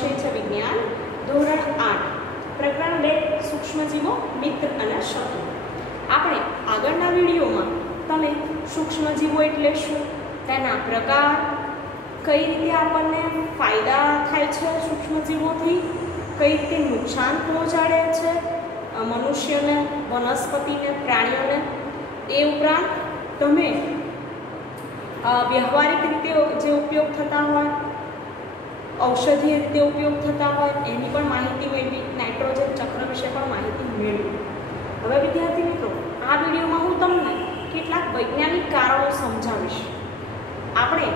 વિષય છે વિજ્ઞાન, ધોરણ 8, પ્રકરણ 2, સૂક્ષ્મજીવો મિત્ર અને શત્રુ. આપણે આગળના વિડીયોમાં તમે સૂક્ષ્મજીવો એટલે શું, તેના પ્રકાર, કઈ રીતે આપણને ફાયદા થાય છે સૂક્ષ્મજીવોથી, કઈ રીતે નુકસાન પહોંચાડે છે મનુષ્યને, વનસ્પતિને, પ્રાણીઓને, એ ઉપરાંત તમે વ્યવહારિક રીતે જે ઉપયોગ થતા હોય, ઔષધીય રીતે ઉપયોગ થતા હોય એની પણ માહિતી મેળવી, નાઇટ્રોજન ચક્ર વિશે પણ માહિતી મેળવી. હવે વિદ્યાર્થી મિત્રો, આ વિડીયોમાં હું તમને કેટલાક વૈજ્ઞાનિક કારણો સમજાવીશ. આપણે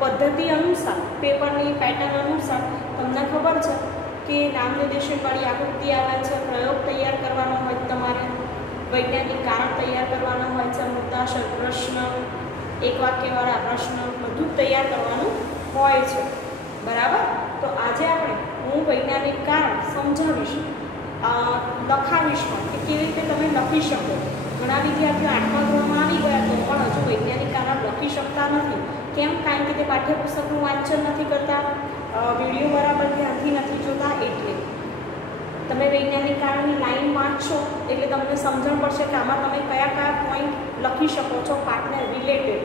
પદ્ધતિ અનુસાર, પેપરની પેટર્ન અનુસાર તમને ખબર છે કે નામ નિર્દેશનવાળી આકૃતિ આવે છે, પ્રયોગ તૈયાર કરવાનો હોય તમારે, વૈજ્ઞાનિક કારણ તૈયાર કરવાના હોય છે, મુદ્દાસર પ્રશ્ન, એક વાક્યવાળા પ્રશ્ન, બધું તૈયાર કરવાનું હોય છે. બરાબર? તો આજે હું વૈજ્ઞાનિક કારણ સમજાવીશ, લખાવીશ પણ કે કેવી રીતે તમે લખી શકો. ઘણા વિદ્યાર્થીઓ 8મા ધોરણમાં આવી ગયા તો પણ હજુ વૈજ્ઞાનિક કારણ લખી શકતા નથી. કેમ? કારણ કે તે પાઠ્યપુસ્તકનું વાંચન નથી કરતા, વિડીયો બરાબર ધ્યાનથી નથી જોતા. એટલે તમે વૈજ્ઞાનિક કારણની લાઈન વાંચશો એટલે તમને સમજણ પડશે કે આમાં તમે કયા કયા પોઈન્ટ લખી શકો છો પાઠને રિલેટેડ.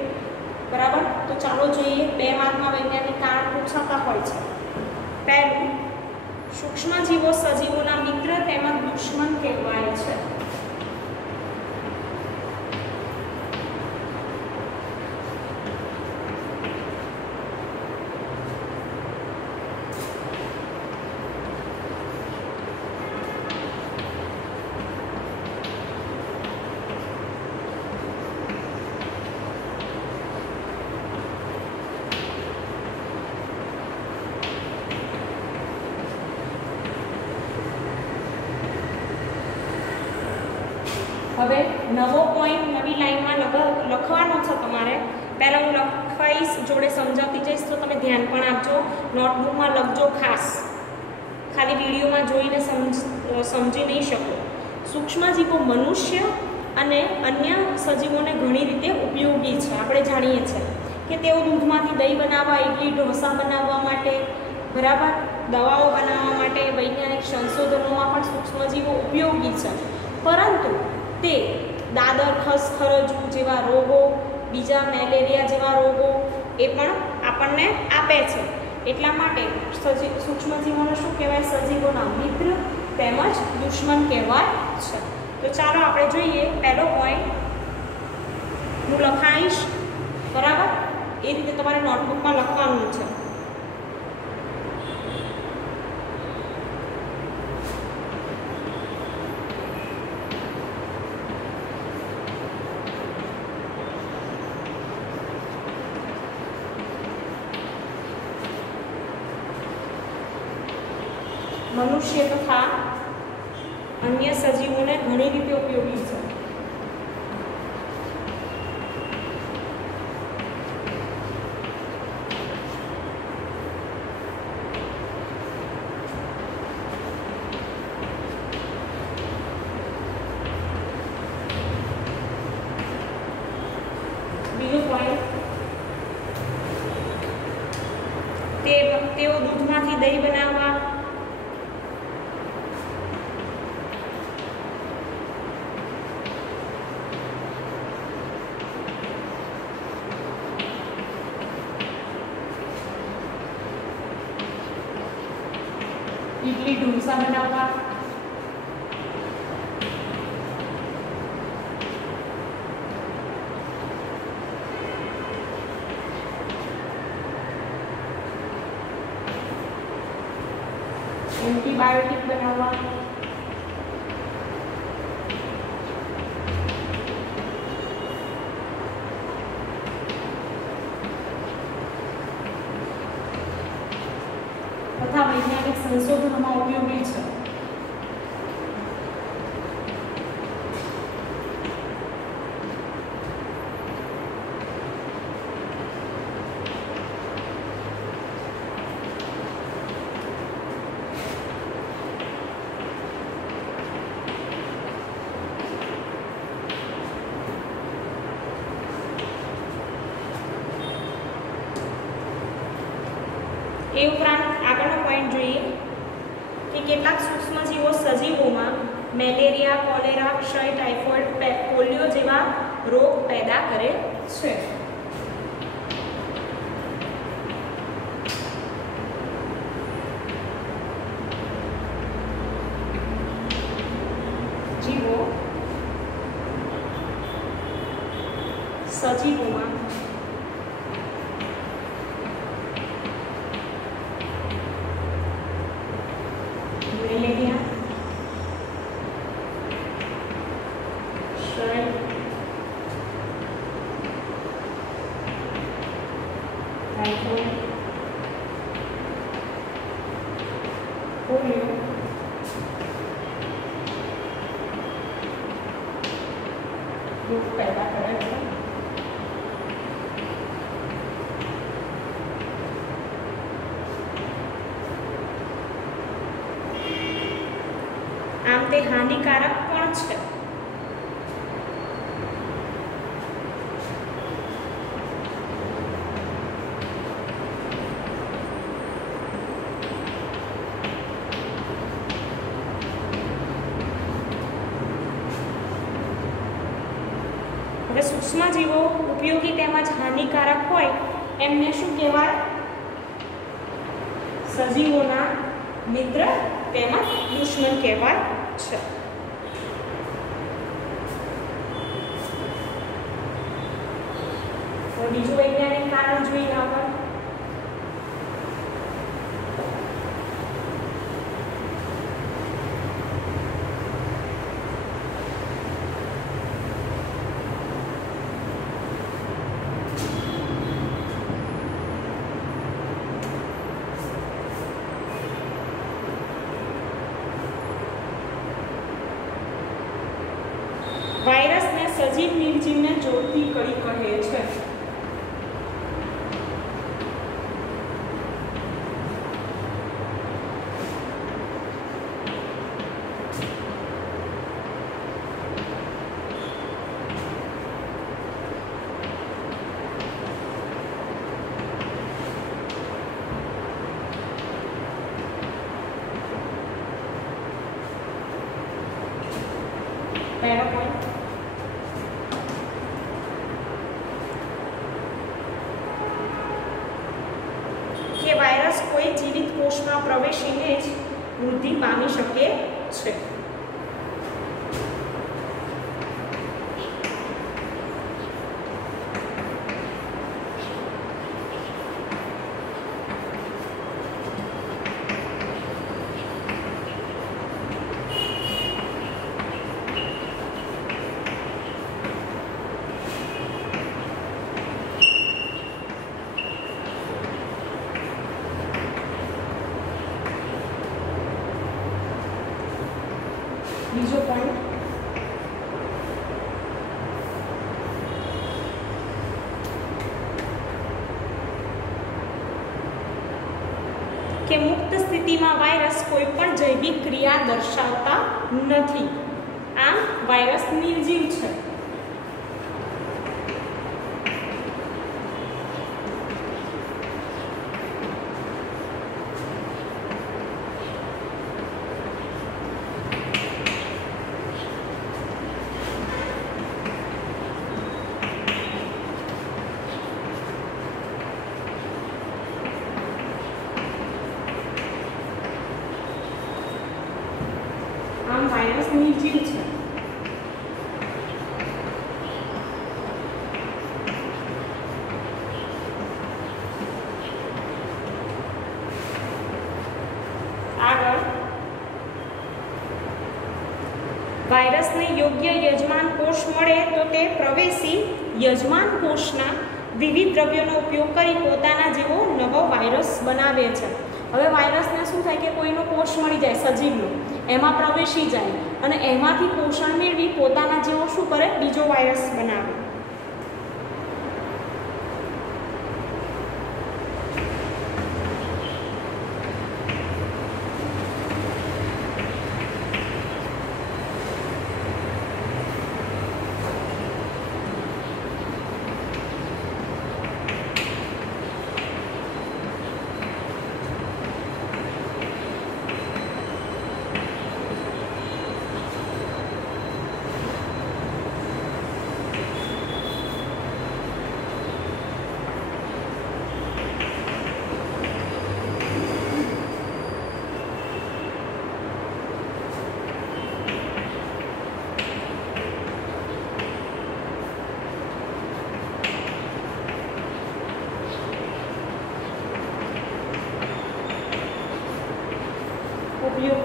બરાબર? તો ચાલો જોઈએ. 2 માર્કમાં વૈજ્ઞાનિક કારણ પૂછાતા હોય છે. પહેલું, સૂક્ષ્મજીવો સજીવોના મિત્ર તેમજ દુશ્મન કહેવાય છે. હવે નવો પોઈન્ટ નવી લાઈનમાં લખવાનો છે તમારે. પહેલાં હું લખાઈશ, જોડે સમજાવતી જઈશ, તો તમે ધ્યાન પણ આપજો, નોટબુકમાં લખજો ખાસ, ખાલી વિડીયોમાં જોઈને સમજી નહીં શકો. સૂક્ષ્મજીવો મનુષ્ય અને અન્ય સજીવોને ઘણી રીતે ઉપયોગી છે. આપણે જાણીએ છીએ કે તેઓ દૂધમાંથી દહીં બનાવવા, ઇડલી ઢોસા બનાવવા માટે, બરાબર, દવાઓ બનાવવા માટે, વૈજ્ઞાનિક સંશોધનોમાં પણ સૂક્ષ્મજીવો ઉપયોગી છે. પરંતુ તે દાદર, ખસખરજુ જેવા રોગો, બીજા મેલેરિયા જેવા રોગો એ પણ આપણને આપે છે. એટલા માટે સૂક્ષ્મજીવોને શું કહેવાય? સજીવોના મિત્ર તેમજ દુશ્મન કહેવાય છે. તો ચાલો આપણે જોઈએ. પહેલો પોઈન્ટ હું લખાઈશ, બરાબર? એ રીતે તમારે નોટબુકમાં લખવાનું છે. મનુષ્ય તથા અન્ય સજીવોને ઘણી રીતે ઉપયોગી છે. બીજો પોઈન્ટ, તેઓ દૂધમાંથી દહીં બનાવવા, ઇડલી ઢોસા બનાવવા, એન્ટીબાયોટિક બનાવવા, તથા વૈજ્ઞાનિક સંશોધનોમાં ઉપયોગી છે. એ ઉપરાંત આગળનો પોઈન્ટ જોઈએ કે કેટલાક સૂક્ષ્મજીવો સજીવોમાં મેલેરિયા, કોલેરા, ક્ષય, ટાઇફોઇડ, પોલિયો જેવા રોગ પેદા કરે છે. સજીવોમાં મેલેરિયા, ક્ષય, ટાઇફોઇડ, પોલિયો રોગ પેદા કરે છે. આમ તે હાનિકારક પણ છે. હવે સૂક્ષ્મજીવો ઉપયોગી તેમજ હાનિકારક હોય એમને શું કહેવાય? સજીવોના મિત્ર તેમજ દુશ્મન કહેવાય છે. બીજું વૈજ્ઞાનિક કારણ જોઈએ આગળ. વાયરસને સજીવ નિર્જીવને જોડતી કડી કહે છે. પહેલો પોઈન્ટ કે વાયરસ કોઈ જીવિત કોષમાં પ્રવેશીને જ વૃદ્ધિ પામી શકે છે. બીજો પોઈન્ટ કે મુક્ત સ્થિતિમાં વાયરસ કોઈ પણ જૈવિક ક્રિયા દર્શાવતા નથી. આમ વાયરસ નિર્જીવ છે. આમ વાયરસ નિર્જીવ છે. આગળ વાયરસને યોગ્ય યજમાન કોષ મળે તો તે પ્રવેશી યજમાન કોષના વિવિધ દ્રવ્યોનો ઉપયોગ કરી પોતાના જેવો નવો વાયરસ બનાવે છે. હવે વાયરસને શું થાય કે કોઈનો કોષ મળી જાય સજીવનો, એમાં પ્રવેશી જાય અને એમાંથી પોષણ મેળવી પોતાના જેવો શું કરે? બીજો વાયરસ બનાવે.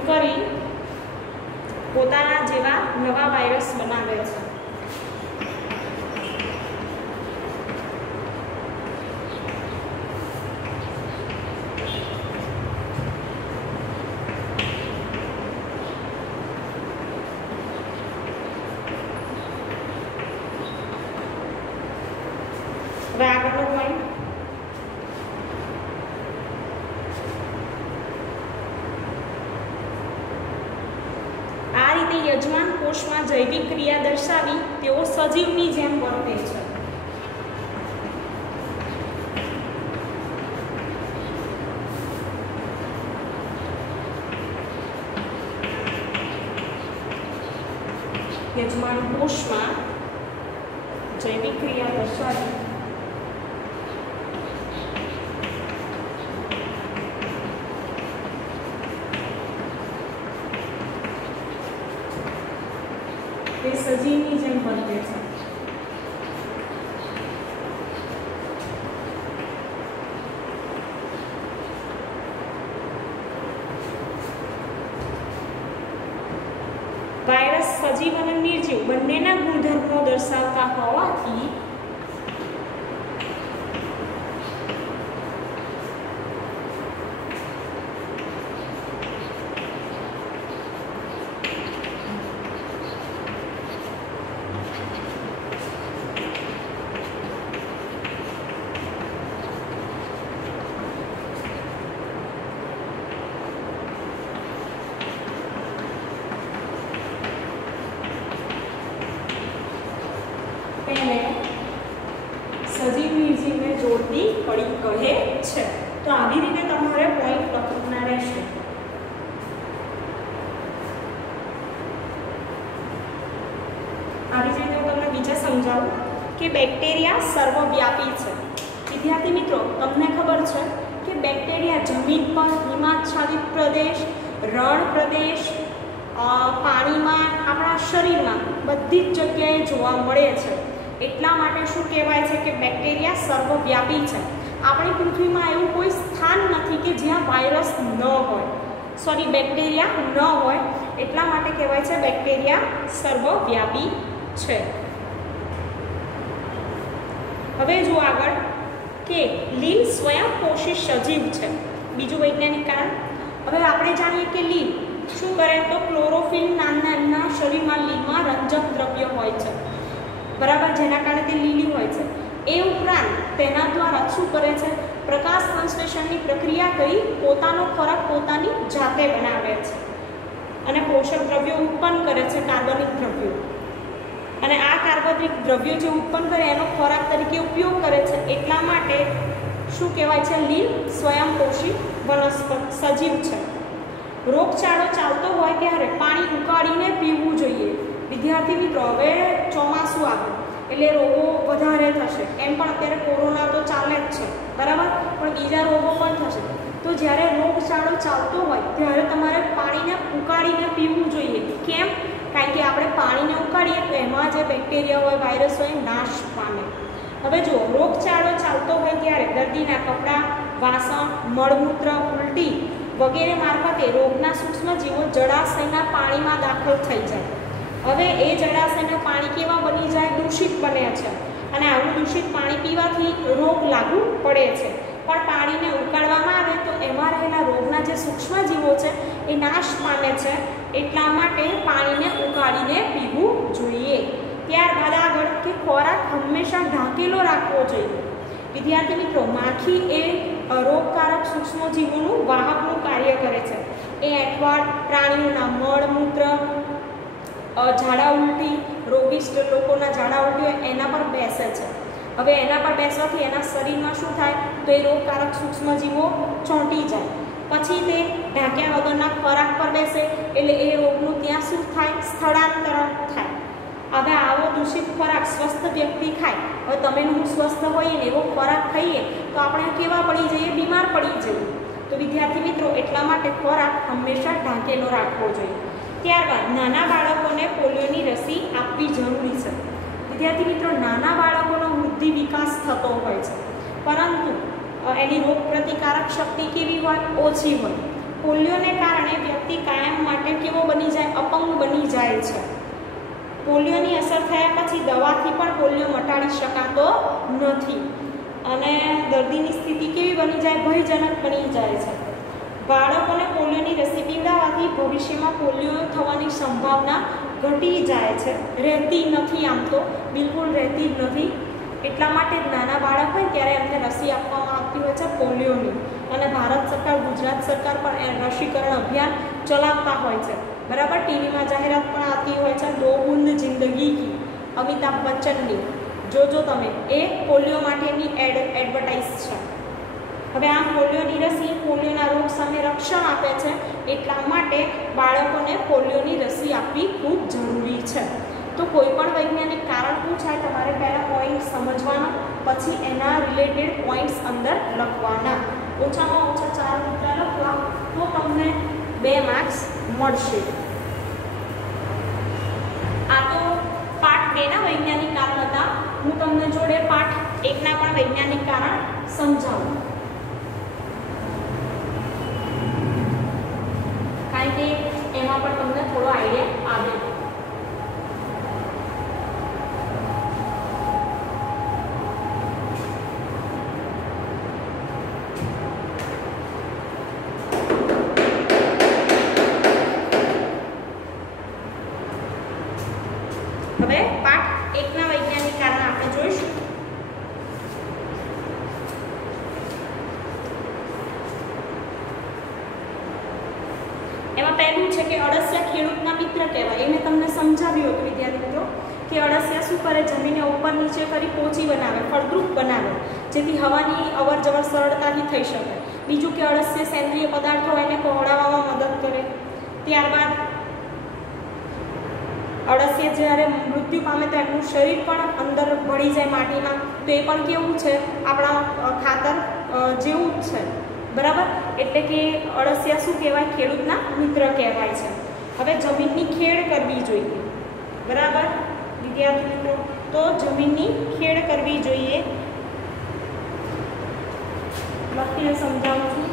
કરી પોતાના જેવા નવા વાયરસ બનાવે છે. હવે આગળનો પોઈન્ટ, આ રીતે યજમાન કોષમાં જૈવિક ક્રિયા દર્શાવી તેઓ સજીવની જેમ વર્તે છે. યજમાન કોષમાં જૈવિક ક્રિયા દર્શાવી તે સજીવની જેમ વર્તે છે. વાયરસ સજીવ અને નિર્જીવ બંનેના ગુણધર્મો દર્શાવતા હોવાથી તેને સજીવ નિર્જીવને જોડતી કડી કહે છે. તો આવી રીતે તમારે પોઈન્ટ લખવાના રહેશે. આવી રીતે હું તમને બીજા સમજાવું કે બેક્ટેરિયા સર્વવ્યાપી છે. વિદ્યાર્થી મિત્રો, તમને ખબર છે કે બેક્ટેરિયા જમીન પર, હિમાચ્છાદિત પ્રદેશ, રણ પ્રદેશ, પાણીમાં, આપણા શરીરમાં બધી જ જગ્યાએ જોવા મળે છે. એટલા માટે શું કહેવાય છે કે બેક્ટેરિયા સર્વવ્યાપી છે. આપણી પૃથ્વીમાં એવું કોઈ સ્થાન નથી કે જ્યાં વાયરસ ન હોય, સોરી બેક્ટેરિયા ન હોય. એટલા માટે કહેવાય છે બેક્ટેરિયા સર્વવ્યાપી છે. હવે જો આગળ કે લીલ સ્વયંપોષી સજીવ છે. બીજું વૈજ્ઞાનિક કારણ. હવે આપણે જાણીએ કે લીલ શું કરે તો ક્લોરોફિલ નામના એમના શરીરમાં લીલમાં રંજક દ્રવ્ય હોય છે, બરાબર, જેના કારણે તે લીલી હોય છે. એ ઉપરાંત તેના દ્વારા શું કરે છે, પ્રકાશ સંશ્લેષણની પ્રક્રિયા કરી પોતાનો ખોરાક પોતાની જાતે બનાવે છે અને પોષક દ્રવ્યો ઉત્પન્ન કરે છે, કાર્બનિક દ્રવ્યો. અને આ કાર્બનિક દ્રવ્યો જે ઉત્પન્ન કરે એનો ખોરાક તરીકે ઉપયોગ કરે છે. એટલા માટે શું કહેવાય છે, લીલ સ્વયંપોષી વનસ્પતિ સજીવ છે. રોગચાળો ચાલતો હોય ત્યારે પાણી ઉકાળીને પીવું જોઈએ. વિદ્યાર્થી મિત્રો, હવે ચોમાસું આવે એટલે રોગો વધારે થશે. એમ પણ અત્યારે કોરોના તો ચાલે જ છે, બરાબર, પણ બીજા રોગો પણ થશે. તો જ્યારે રોગચાળો ચાલતો હોય ત્યારે તમારે પાણીને ઉકાળીને પીવું જોઈએ. કેમ? કારણ કે આપણે પાણીને ઉકાળીએ તો એમાં જે બેક્ટેરિયા હોય, વાયરસ હોય, નાશ પામે. હવે જો રોગચાળો ચાલતો હોય ત્યારે દર્દીના કપડાં, વાસણ, મળમૂત્ર, ઉલટી વગેરે મારફતે રોગના સૂક્ષ્મજીવો જળાશયના પાણીમાં દાખલ થઈ જાય. હવે એ જળાશયના પાણી કેવા બની જાય, દૂષિત બને છે. અને આવું દૂષિત પાણી પીવાથી રોગ લાગુ પડે છે. પણ પાણીને ઉકાળવામાં આવે તો એમાં રહેલા રોગના જે સૂક્ષ્મજીવો છે એ નાશ પામે છે. એટલા માટે પાણીને ઉકાળીને પીવું જોઈએ. ત્યારબાદ આગળ કે ખોરાક હંમેશા ઢાંકેલો રાખવો જોઈએ. વિદ્યાર્થી મિત્રો, માખી એ રોગકારક સૂક્ષ્મજીવોનું વાહકનું કાર્ય કરે છે. એ એઠવાડ પ્રાણીઓના મળમૂત્ર, ઝાડા ઉલટી, રોગિષ્ટ લોકોના ઝાડા ઉલટી હોય એના પર બેસે છે. હવે એના પર બેસવાથી એના શરીરમાં શું થાય તો એ રોગકારક સૂક્ષ્મજીવો ચોંટી જાય. પછી તે ઢાંક્યા વગરના ખોરાક પર બેસે એટલે એ રોગનું ત્યાં શું થાય, સ્થળાંતરણ થાય. હવે આવો દૂષિત ખોરાક સ્વસ્થ વ્યક્તિ ખાય, હવે તમે હું સ્વસ્થ હોઈએ ને એવો ખોરાક ખાઈએ તો આપણે કેવા પડી જઈએ, બીમાર પડી જઈએ. તો વિદ્યાર્થી મિત્રો, એટલા માટે ખોરાક હંમેશા ઢાંકેલો રાખવો જોઈએ. ત્યારબાદ નાના બાળકોને પોલિયોની રસી આપવી જરૂરી છે. વિદ્યાર્થી મિત્રો, નાના બાળકોનો વૃદ્ધિ વિકાસ થતો હોય છે, પરંતુ એની રોગ પ્રતિકારક શક્તિ કેવી હોય, ઓછી હોય. પોલિયોને કારણે વ્યક્તિ કાયમ માટે કેવો બની જાય? અપંગ બની જાય છે. પોલિયોની અસર થયા પછી દવાથી પણ પોલિયો મટાડી શકાતો નથી અને દર્દીની સ્થિતિ કેવી બની જાય? ભયજનક બની જાય છે. બાળકોને પોલિયોની રસી પીવડાવવાથી ભવિષ્યમાં પોલિયો થવાની સંભાવના ઘટી જાય છે, રહેતી નથી. આમ તો બિલકુલ રહેતી જ નથી. એટલા માટે જ નાના બાળક હોય ત્યારે એમને રસી આપવામાં આવતી હોય છે પોલિયોની, અને ભારત સરકાર, ગુજરાત સરકાર પણ રસીકરણ અભિયાન ચલાવતા હોય છે. બરાબર, ટીવીમાં જાહેરાત પણ આવતી હોય છે, 2 બૂંદ જિંદગી કી, અમિતાભ બચ્ચનની. જોજો તમે, એ પોલિયો માટેની એડવર્ટાઇઝ છે. હવે આમ પોલિયોની રસી પોલિયોના રોગ સામે રક્ષણ આપે છે, એટલા માટે બાળકોને પોલિયોની રસી આપવી ખૂબ જરૂરી છે. તો કોઈ પણ વૈજ્ઞાનિક કારણ પૂછાય, તમારે પહેલાં પોઈન્ટ સમજવાના, પછી એના રિલેટેડ પોઈન્ટ્સ અંદર લખવાના. ઓછામાં ઓછા 4 મુદ્દા લખવા તો તમને 2 માર્ક્સ મળશે. આ તો પાઠ 2 ના વૈજ્ઞાનિક કારણ હતા. હું તમને જોડે પાઠ 1 ના પણ વૈજ્ઞાનિક કારણ સમજાવું, કારણ કે એમાં પણ તમને થોડો આઈડિયા આવે. હવે પાઠ 1 ના વૈજ્ઞાનિક કારણ આપણે જોઈશું. એમાં પહેલું છે કે અળસિયા ખેડૂતના મિત્ર કહેવાય. એ મેં તમને સમજાવ્યું હતું વિદ્યાર્થી મિત્રો કે અળસિયા શું કરે? જમીનને ઉપર નીચે કરી પોચી બનાવે, ફળદ્રુપ બનાવે, જેથી હવાની અવર જવર સરળતાથી થઈ શકે. બીજું કે અળસિયા સેન્દ્રિય પદાર્થો એને કોહડાવવામાં મદદ કરે. ત્યારબાદ અળસિયા જ્યારે મૃત્યુ પામે તો એમનું શરીર પણ અંદર ભળી જાય માટીમાં, તો એ પણ કેવું છે? આપણા ખાતર જેવું જ છે. બરાબર, એટલે કે અળસિયા શું કહેવાય? ખેડૂતના મિત્ર કહેવાય છે. હવે જમીનની ખેડ કરવી જોઈએ. બરાબર વિદ્યાર્થી મિત્રો, તો જમીનની ખેડ કરવી જોઈએ. લખીને સમજાવું છું.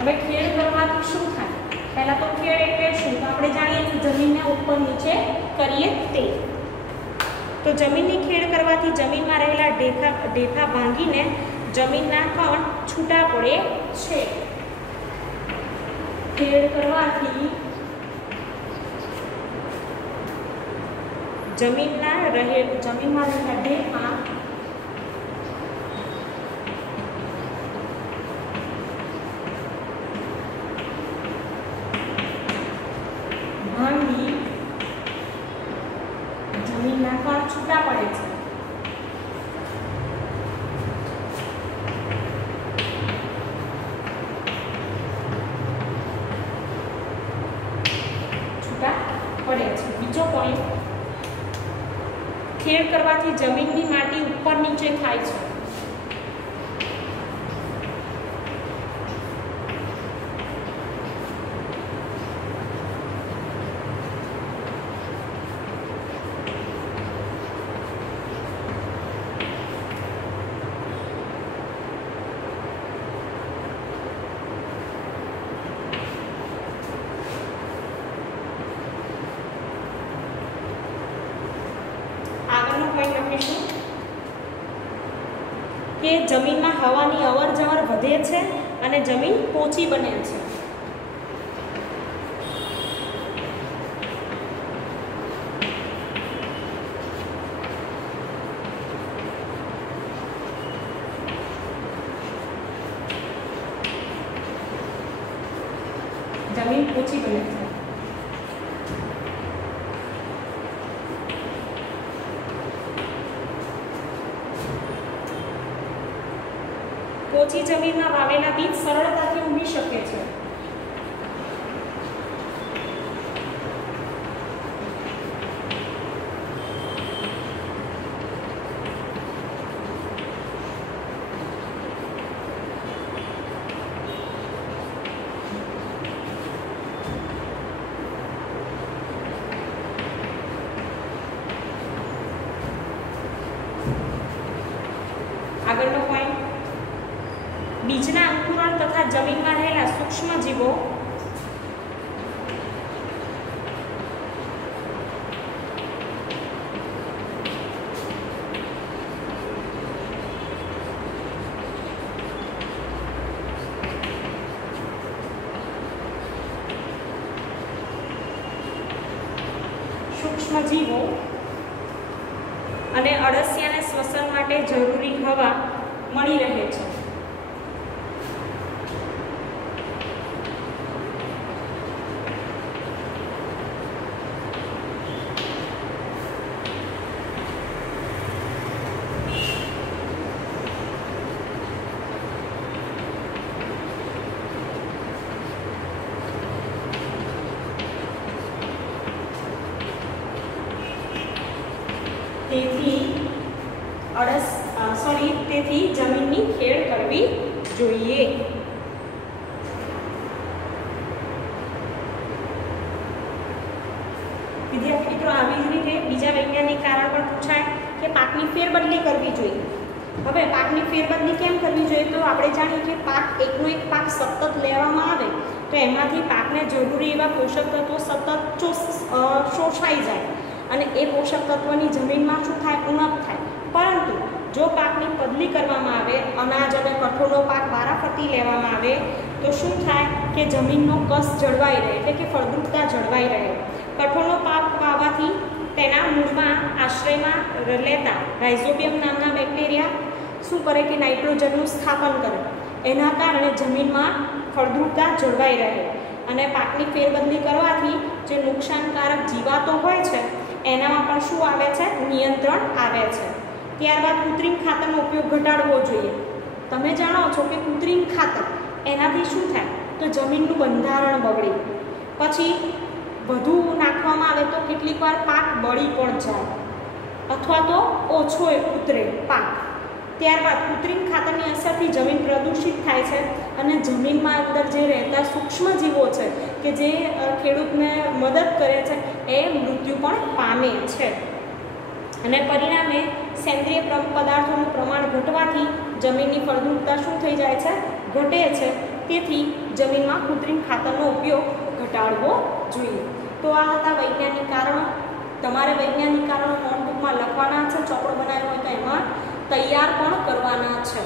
હવે ખેડ કરવાથી શું થાય? પહેલા તો ખેડ એટલે શું? તો આપણે જાણીએ છીએ જમીનને ઉપર નીચે કરીએ તે. તો જમીનની ખેડ કરવાથી જમીનમાં રહેલા ઢેફા ભાંગીને જમીનના કણ છૂટા પડે છે. ખેડ કરવાથી જમીનમાં રહેલા ઢેફા ભાંગી જમીનના કણ છૂટા પડે છે. બીજો પોઈન્ટ, ખેડ કરવાથી જમીનની માટી ઉપર નીચે થાય છે. કે જમીનમાં હવાની અવર જવર વધે છે અને જમીન પોચી બને છે. જમીન પોચી બને છે. પોચી જમીનમાં વાવેલા બીજ સરળતાથી ઉગી શકે છે. બીજના અંકુરણ તથા જમીનમાં રહેલા સૂક્ષ્મ જીવો સૂક્ષ્મજીવો અને અળસિયાને શ્વસન માટે જરૂરી હવા મળી રહે છે. તેથી જમીનની ખેડ કરવી જોઈએ. વિદ્યાર્થી મિત્રો, આવી જ રીતે બીજા વૈજ્ઞાનિક કારણ પણ પૂછાય કે પાકની ફેરબદલી કરવી જોઈએ. હવે પાકની ફેરબદલી કેમ કરવી જોઈએ? તો આપણે જાણીએ કે પાક એકનો એક પાક સતત લેવામાં આવે તો એમાંથી પાકને જરૂરી એવા પોષક તત્વો સતત શોષાઈ જાય અને એ પોષક તત્વોની જમીનમાં શું થાય? ઉણપ થાય. પરંતુ જો પાકની બદલી કરવામાં આવે, અનાજ અને કઠોળનો પાક વારાફરતી લેવામાં આવે તો શું થાય કે જમીનનો કસ જળવાઈ રહે, એટલે કે ફળદ્રુપતા જળવાઈ રહે. કઠોળનો પાક વાવવાથી તેના મૂળમાં આશ્રયમાં લેતા રાઇઝોબિયમ નામના બેક્ટેરિયા શું કરે કે નાઇટ્રોજનનું સ્થાપન કરે. એના કારણે જમીનમાં ફળદ્રુપતા જળવાઈ રહે અને પાકની ફેરબદલી કરવાથી જે નુકસાનકારક જીવાતો હોય છે એનામાં પણ શું આવે છે? નિયંત્રણ આવે છે. ત્યારબાદ કૃત્રિમ ખાતરનો ઉપયોગ ઘટાડવો જોઈએ. તમે જાણો છો કે કૃત્રિમ ખાતર એનાથી શું થાય? તો જમીનનું બંધારણ બગડે. પછી વધુ નાખવામાં આવે તો કેટલીક વાર પાક બળી પણ જાય અથવા તો ઓછો ઉતરે પાક. ત્યારબાદ કૃત્રિમ ખાતરની અસરથી જમીન પ્રદૂષિત થાય છે અને જમીનમાં અંદર જે રહેતા સૂક્ષ્મજીવો છે કે જે ખેડૂતને મદદ કરે છે એ મૃત્યુ પણ પામે છે. અને પરિણામે સેન્દ્રિય પદાર્થોનું પ્રમાણ ઘટવાથી જમીનની ફળદ્રુપતા શું થઈ જાય છે? ઘટે છે. તેથી જમીનમાં કૃત્રિમ ખાતરનો ઉપયોગ ઘટાડવો જોઈએ. તો આ હતા વૈજ્ઞાનિક કારણો. તમારે વૈજ્ઞાનિક કારણો નોટબુકમાં લખવાના છે. ચોપડો બનાવ્યો હોય તો એમાં તૈયાર પણ કરવાના છે.